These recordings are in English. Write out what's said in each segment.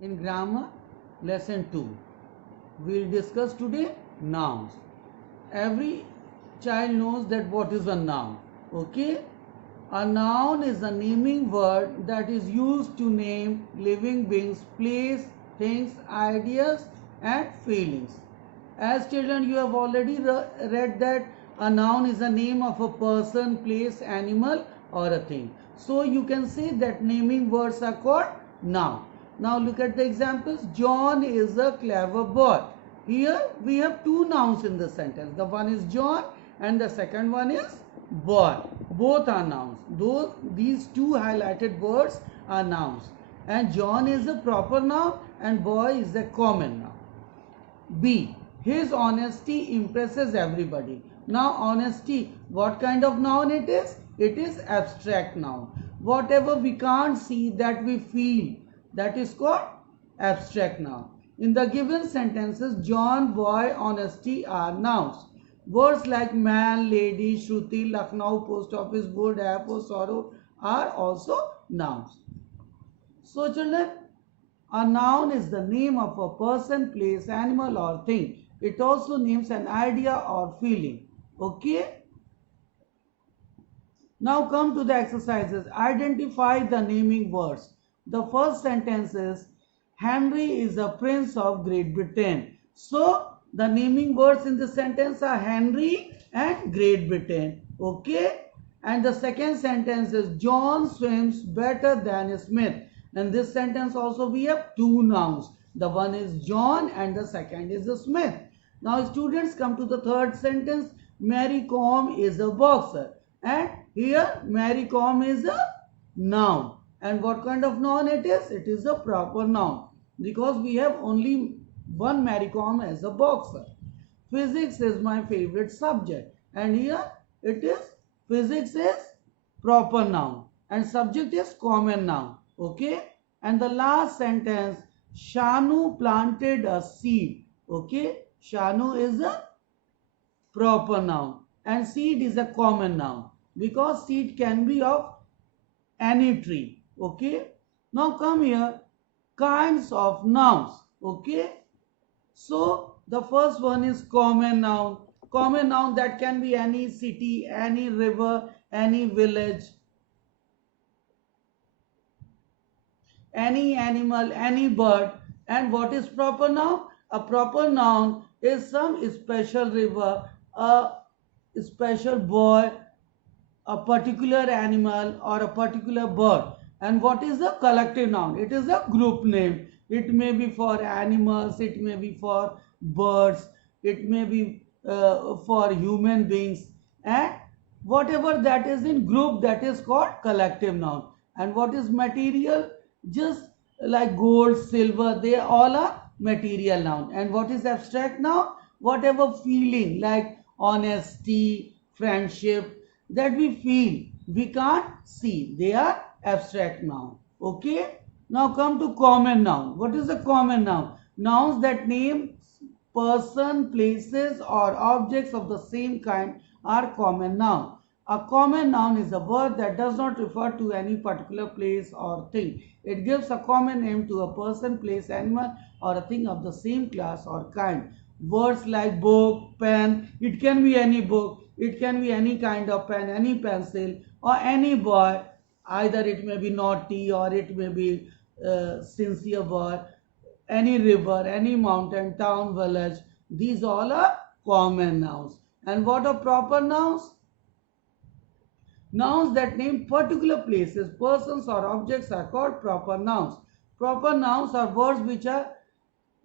In grammar lesson 2, we'll discuss today nouns. Every child knows that what is a noun. Okay, a noun is a naming word that is used to name living beings, place, things, ideas and feelings. As children, you have already read that a noun is a name of a person, place, animal or a thing. So you can say that naming words are called noun. Now look at the examples. John is a clever boy. Here we have two nouns in the sentence. The one is John and the second one is boy. Both are nouns. These two highlighted words are nouns. And John is a proper noun and boy is a common noun. B. His honesty impresses everybody. Now honesty, what kind of noun it is? It is abstract noun. Whatever we can't see that we feel, that is called abstract noun. In the given sentences, John, boy, honesty are nouns. Words like man, lady, Shruti, Lucknow, post office, wood, apple, sorrow are also nouns. So children, a noun is the name of a person, place, animal or thing. It also names an idea or feeling. Okay? Now come to the exercises. Identify the naming words. The first sentence is Henry is a prince of Great Britain. So the naming words in the sentence are Henry and Great Britain. Okay? And the second sentence is John swims better than Smith. In this sentence also we have two nouns. The one is John and the second is Smith. Now students, come to the third sentence. Mary Kom is a boxer. And here Mary Kom is a noun. And what kind of noun it is? It is a proper noun. Because we have only one Mary Kom as a boxer. Physics is my favorite subject. And here it is, physics is proper noun. And subject is common noun. Okay? And the last sentence, Shanu planted a seed. Okay? Shanu is a proper noun and seed is a common noun because seed can be of any tree. Okay? Now come here, kinds of nouns. Okay? So the first one is common noun. Common noun, that can be any city, any river, any village, any animal, any bird. And what is proper noun? A proper noun is some special river, a special boy, a particular animal or a particular bird. And what is a collective noun? It is a group name. It may be for animals, it may be for birds, it may be for human beings, and whatever that is in group, that is called collective noun. And what is material? Just like gold, silver, they all are material noun. And what is abstract noun? Whatever feeling like honesty, friendship, that we feel, we can't see, they are abstract noun. Okay? Now come to common noun. What is a common noun? Nouns that name person, places or objects of the same kind are common noun. A common noun is a word that does not refer to any particular place or thing. It gives a common name to a person, place, animal or a thing of the same class or kind. Words like book, pen, it can be any book, it can be any kind of pen, any pencil or any boy. Either it may be naughty or it may be sincere boy, any river, any mountain, town, village. These all are common nouns. And what are proper nouns? Nouns that name particular places, persons or objects are called proper nouns. Proper nouns are words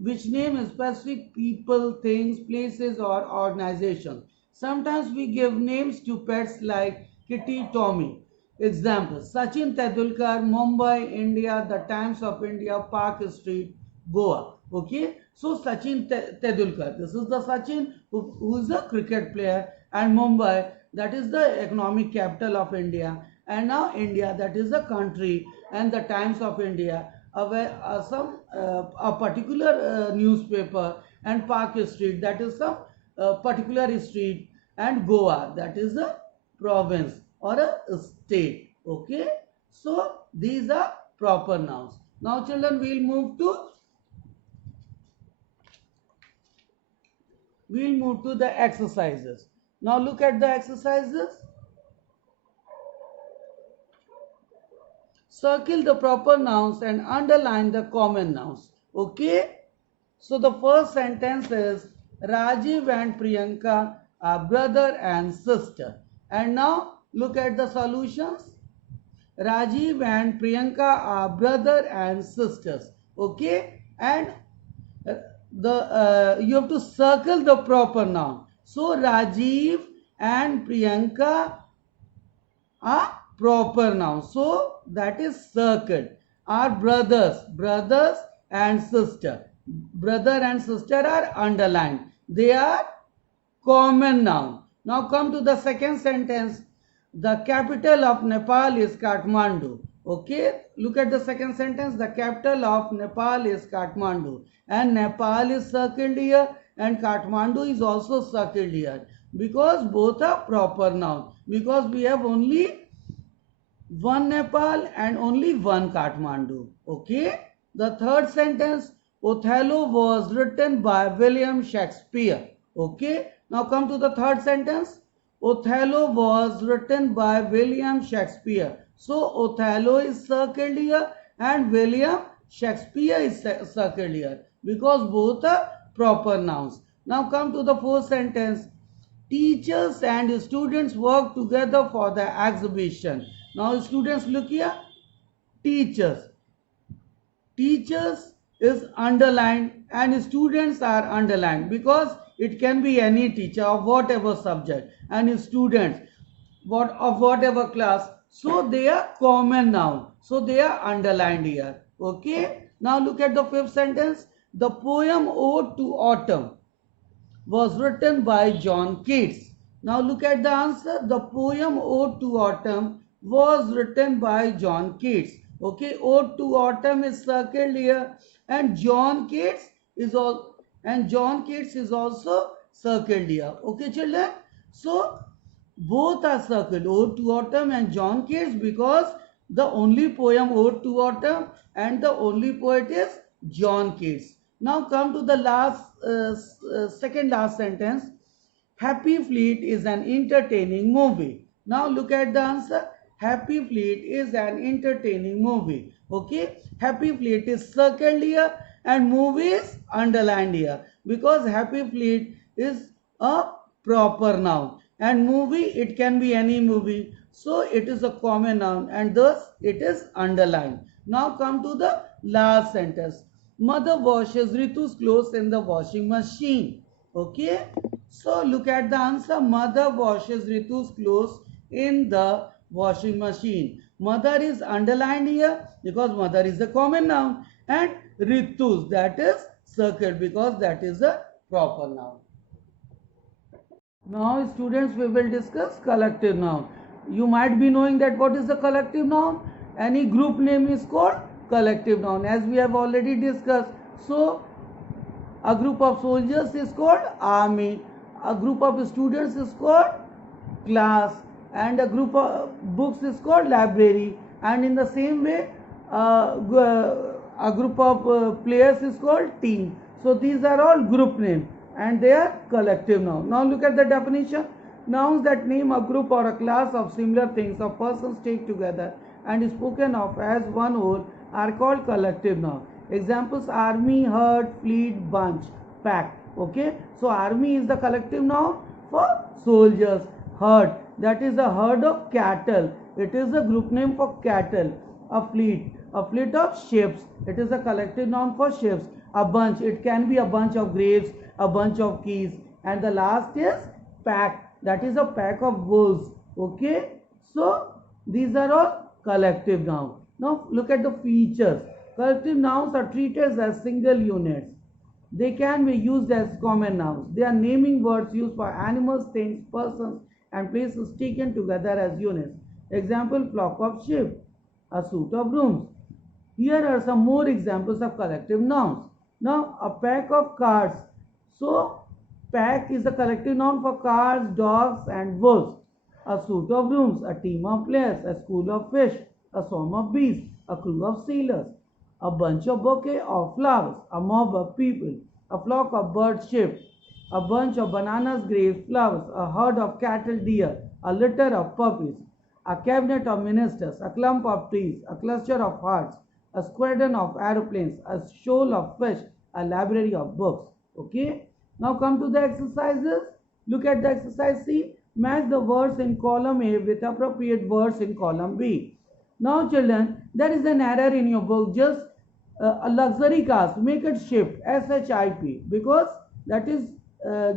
which name specific people, things, places or organizations. Sometimes we give names to pets like Kitty, Tommy. Examples: Sachin Tendulkar, Mumbai, India, The Times of India, Park Street, Goa. Okay, so Sachin Tendulkar, this is the Sachin who is a cricket player, and Mumbai, that is the economic capital of India, and now India, that is the country, and the Times of India, a particular newspaper, and Park Street, that is some particular street, and Goa, that is a province or a state. Okay, so these are proper nouns. Now children, we'll move to the exercises. Now look at the exercises. Circle the proper nouns and underline the common nouns. Okay? So the first sentence is Rajiv and Priyanka are brother and sister. And now look at the solutions. Rajiv and Priyanka are brother and sisters. Okay? And you have to circle the proper noun. So Rajiv and Priyanka are proper noun. So that is circled. Are brothers and sister. Brother and sister are underlined. They are common noun. Now come to the second sentence. The capital of Nepal is Kathmandu. Okay, look at the second sentence. The capital of Nepal is Kathmandu. And Nepal is circled here and Kathmandu is also circled here. Because both are proper noun. Because we have only one Nepal and only one Kathmandu. Okay. The third sentence, Othello was written by William Shakespeare. Okay. Now come to the third sentence. Othello was written by William Shakespeare. So Othello is circled here and William Shakespeare is circled here because both are proper nouns. Now come to the fourth sentence. Teachers and students work together for the exhibition. Now students look here. Teachers. Teachers is underlined and students are underlined because it can be any teacher of whatever subject and students of whatever class. So they are common noun. So they are underlined here. Okay. Now look at the fifth sentence. The poem Ode to Autumn was written by John Keats. Now look at the answer. The poem Ode to Autumn was written by John Keats. Okay, Ode to Autumn is circled here, and John Keats is also circled here. Okay, children. So both are circled, Ode to Autumn and John Keats, because the only poem Ode to Autumn and the only poet is John Keats. Now come to the second last sentence. Happy Fleet is an entertaining movie. Now look at the answer. Happy Fleet is an entertaining movie. Okay. Happy Fleet is circled here and movie is underlined here because Happy Fleet is a proper noun and movie, it can be any movie. So it is a common noun and thus it is underlined. Now come to the last sentence. Mother washes Ritu's clothes in the washing machine. Okay. So look at the answer. Mother washes Ritu's clothes in the washing machine. Mother is underlined here because mother is a common noun and Ritu's, that is circled because that is a proper noun. Now students, we will discuss collective noun. You might be knowing that what is a collective noun? Any group name is called collective noun, as we have already discussed. So a group of soldiers is called army, a group of students is called class, and a group of books is called library, and in the same way a group of players is called team. So these are all group names and they are collective noun. Now look at the definition. Nouns that name a group or a class of similar things or persons take together and is spoken of as one whole are called collective noun. Examples: army, herd, fleet, bunch, pack. Okay, so army is the collective noun for soldiers. Herd, that is a herd of cattle, it is a group name for cattle. A fleet of ships, it is a collective noun for ships. A bunch, it can be a bunch of grapes, a bunch of keys. And the last is pack, that is a pack of wolves. Okay, so these are all collective nouns. Now look at the features. Collective nouns are treated as single units. They can be used as common nouns. They are naming words used for animals, things, persons, and places taken together as units. Example: flock of sheep, a suit of rooms. Here are some more examples of collective nouns. Now, a pack of cards. So, pack is a collective noun for cards, dogs, and wolves. A suit of rooms, a team of players, a school of fish, a swarm of bees, a crew of sailors. a bunch of bouquet of flowers, a mob of people, a flock of birds ship, a bunch of bananas, grapes, flowers, a herd of cattle, deer, a litter of puppies, a cabinet of ministers, a clump of trees, a cluster of hearts, a squadron of aeroplanes, a shoal of fish, a library of books. Okay. Now come to the exercises. Look at the exercise C. Match the words in column A with appropriate words in column B. Now children, there is an error in your book. Just a luxury cars, make it ship, SHIP, because that is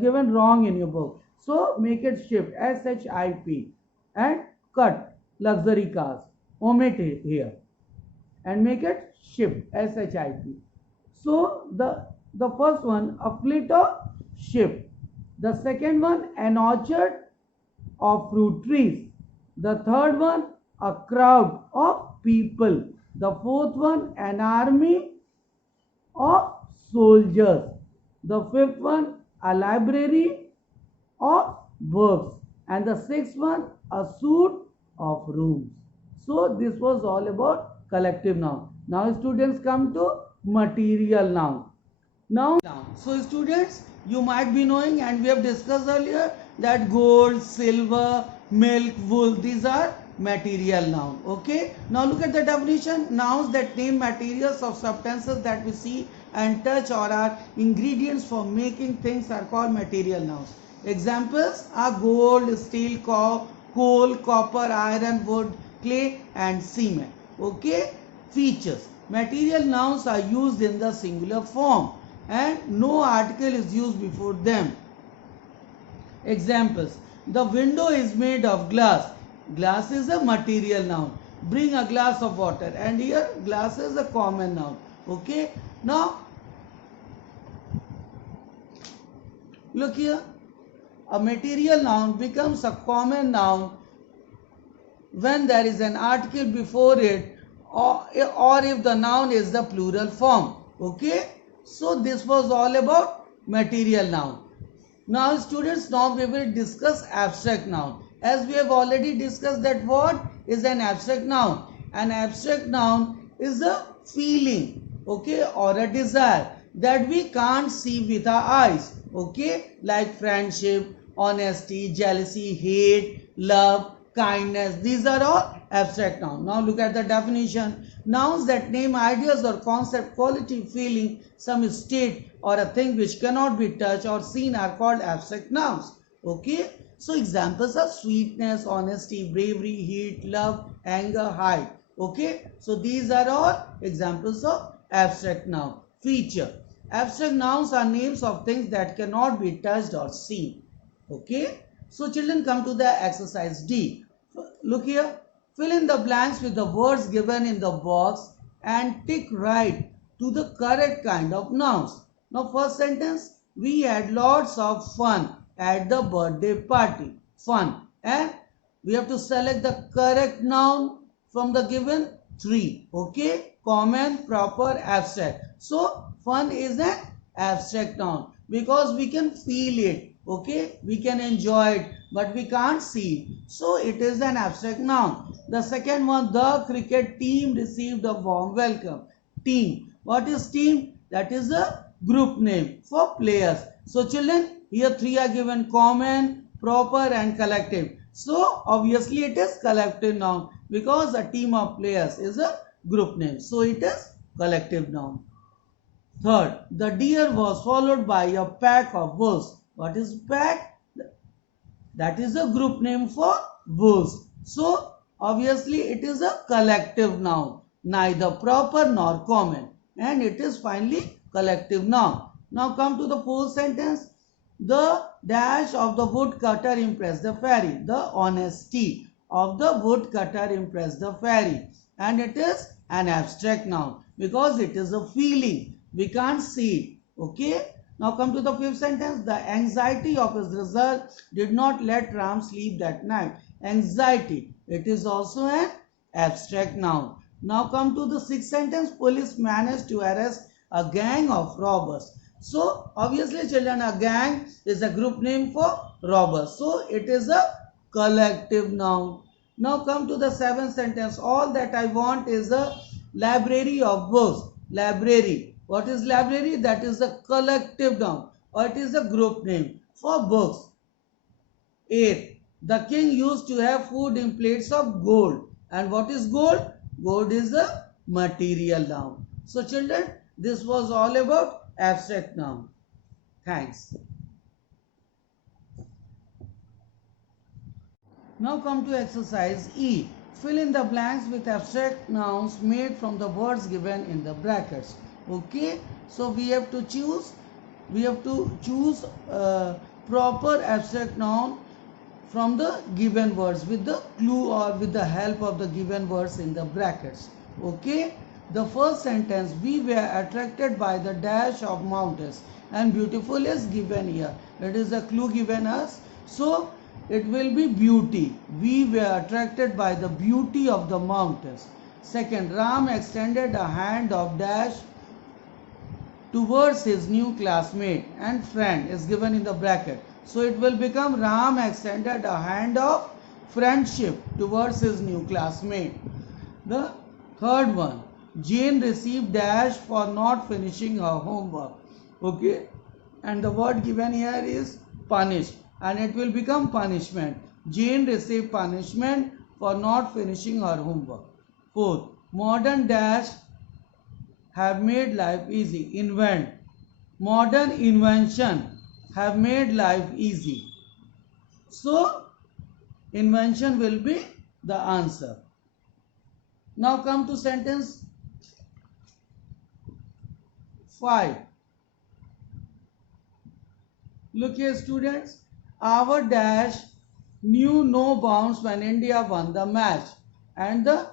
given wrong in your book. So make it shift, SHIP, and cut luxury cars, omit it here, and make it ship, SHIP. So the first one, a fleet of ship. The second one, an orchard of fruit trees. The third one, a crowd of people. The fourth one, an army of soldiers. The fifth one, a library of books. And the sixth one, a suit of rooms. So this was all about collective noun. Now students come to material noun. Now, so students, you might be knowing, and we have discussed earlier, that gold, silver, milk, wool, these are material noun. Okay. Now look at the definition. Nouns that name materials of substances that we see and touch or are ingredients for making things are called material nouns. Examples are gold, steel, coal, copper, iron, wood, clay and cement. Okay. Features. Material nouns are used in the singular form and no article is used before them. Examples. The window is made of glass. Glass is a material noun. Bring a glass of water, and here glass is a common noun. Okay. Now look here. A material noun becomes a common noun when there is an article before it, or if the noun is the plural form. Okay. So this was all about material noun. Now students, now we will discuss abstract noun. As we have already discussed that what is an abstract noun. An abstract noun is a feeling, okay, or a desire that we can't see with our eyes, okay, like friendship, honesty, jealousy, hate, love, kindness. These are all abstract nouns. Now look at the definition. Nouns that name ideas or concept, quality, feeling, some state or a thing which cannot be touched or seen are called abstract nouns. Okay. So examples are sweetness, honesty, bravery, heat, love, anger, height. Okay. So these are all examples of abstract noun. Feature. Abstract nouns are names of things that cannot be touched or seen. Okay. So children, come to the exercise D. Look here. Fill in the blanks with the words given in the box and tick right to the correct kind of nouns. Now first sentence, we had lots of fun at the birthday party. Fun. And we have to select the correct noun from the given three. Okay. Common, proper, abstract. So fun is an abstract noun because we can feel it. Okay. We can enjoy it, but we can't see it. So it is an abstract noun. The second one, the cricket team received a warm welcome. Team. What is team? That is a group name for players. So children, here three are given: common, proper and collective. So obviously it is collective noun because a team of players is a group name. So it is collective noun. Third, the deer was followed by a pack of wolves. What is pack? That is a group name for wolves. So obviously it is a collective noun, neither proper nor common, and it is finally collective noun. Now come to the fourth sentence. The dash of the woodcutter impressed the fairy. The honesty of the woodcutter impressed the fairy. And it is an abstract noun because it is a feeling. We can't see it. Okay. Now come to the fifth sentence. The anxiety of his result did not let Ram sleep that night. Anxiety. It is also an abstract noun. Now come to the sixth sentence. Police managed to arrest a gang of robbers. So obviously children, a gang is a group name for robbers. So it is a collective noun. Now come to the seventh sentence. All that I want is a library of books. Library. What is library? That is a collective noun or it is a group name for books. 8. The king used to have food in plates of gold. And what is gold? Gold is a material noun. So children, this was all about abstract noun. Thanks. Now come to exercise E. Fill in the blanks with abstract nouns made from the words given in the brackets. Okay. So we have to choose. Proper abstract noun from the given words with the clue or with the help of the given words in the brackets. Okay. The first sentence, we were attracted by the dash of mountains and beautiful is given here. It is a clue given us. So it will be beauty. We were attracted by the beauty of the mountains. Second, Ram extended a hand of dash towards his new classmate and friend is given in the bracket. So it will become Ram extended a hand of friendship towards his new classmate. The third one, Jane received dash for not finishing her homework. Okay. And the word given here is punished and it will become punishment. Jane received punishment for not finishing her homework. Fourth, modern dash have made life easy. Invent. Modern invention have made life easy. So, invention will be the answer. Now come to sentence 5. Look here students. Our dash knew no bounds when India won the match. And the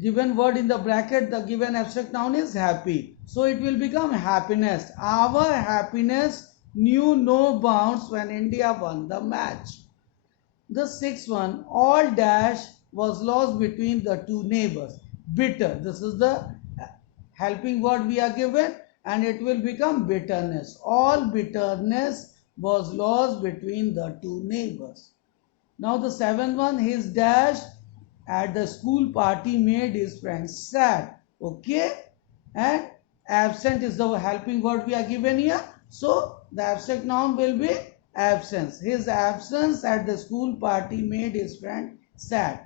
given word in the bracket, the given abstract noun is happy. So it will become happiness. Our happiness knew no bounds when India won the match. The sixth one, all dash was lost between the two neighbors. Bitter. This is the helping word we are given and it will become bitterness. All bitterness was lost between the two neighbors. Now the seventh one, his dash at the school party made his friends sad. Okay. And absent is the helping word we are given here. So the abstract noun will be absence. His absence at the school party made his friend sad.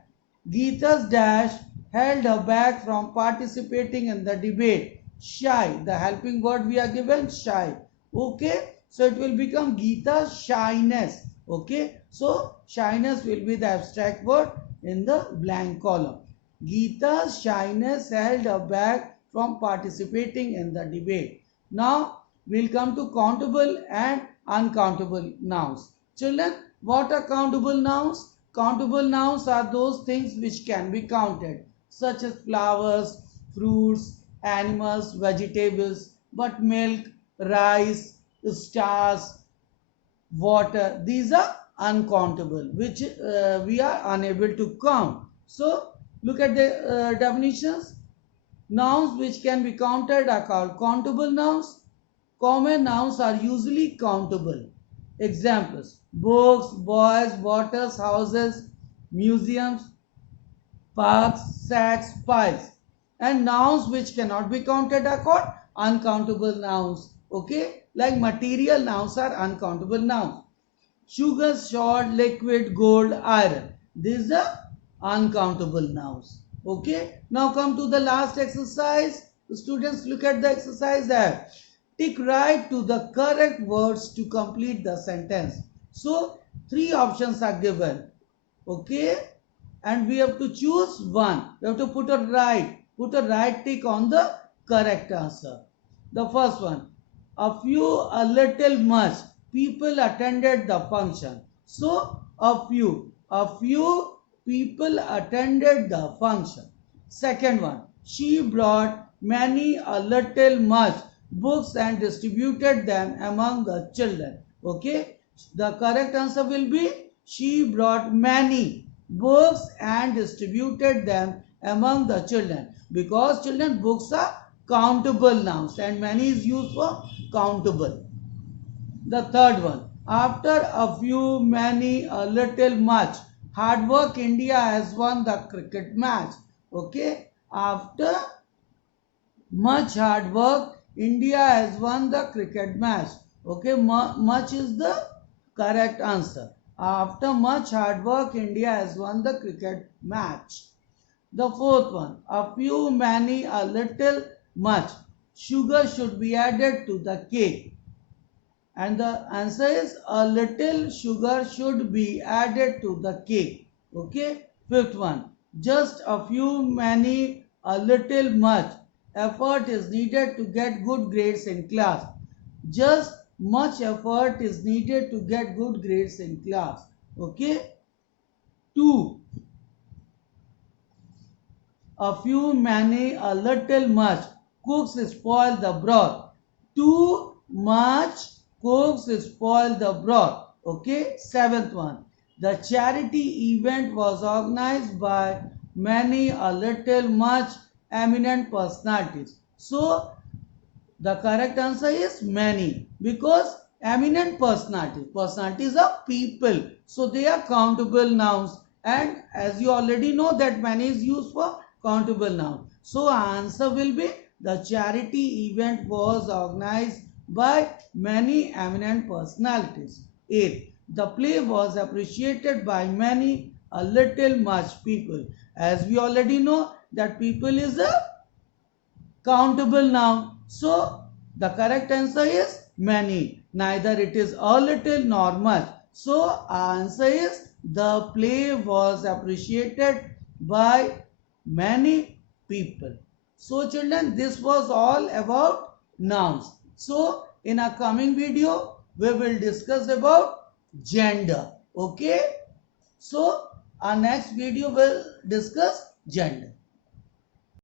Geeta's dash held her back from participating in the debate. Shy. The helping word we are given, shy. Okay. So it will become Geeta's shyness. Okay. So shyness will be the abstract word in the blank column. Geeta's shyness held her back from participating in the debate. Now we'll come to countable and uncountable nouns. Children, what are countable nouns? Countable nouns are those things which can be counted, such as flowers, fruits, animals, vegetables, but milk, rice, stars, water, these are uncountable, which we are unable to count. So look at the definitions. Nouns which can be counted are called countable nouns. Common nouns are usually countable. Examples: books, boys, waters, houses, museums, parks, sacks, piles. And nouns which cannot be counted are called uncountable nouns. Okay, like material nouns are uncountable nouns. Sugar, salt, liquid, gold, iron. These are uncountable nouns. Okay. Now come to the last exercise. The students, look at the exercise there. Tick right to the correct words to complete the sentence. So, 3 options are given. Okay. And we have to choose one. We have to put a right tick on the correct answer. The first one. A few, a little, much. People attended the function. So, a few people attended the function. Second one, she brought many, a little, much books and distributed them among the children. Okay, the correct answer will be she brought many books and distributed them among the children, because children books are countable nouns and many is used for countable. The third one, after a few, many, a little, much, hard work, India has won the cricket match. Okay, after Much hard work, India has won the cricket match. Okay, much is the correct answer. After much hard work, India has won the cricket match. The fourth one, a few, many, a little, much. Sugar should be added to the cake. And the answer is a little sugar should be added to the cake. Okay. Fifth one, just a few, many, a little, much. Effort is needed to get good grades in class. Just much effort is needed to get good grades in class. Okay. 2. A few, many, a little, much. Cooks spoil the broth. Too much cooks spoil the broth. Okay. Seventh one. The charity event was organized by many, a little, much eminent personalities. So the correct answer is many, because eminent personalities are people, so they are countable nouns, and as you already know that many is used for countable noun. So answer will be the charity event was organized by many eminent personalities. 8. The play was appreciated by many, a little, much people. As we already know that people is a countable noun. So the correct answer is many. Neither it is a little nor much. So our answer is the play was appreciated by many people. So children, this was all about nouns. So in our coming video, we will discuss about gender. Okay. So our next video will discuss gender.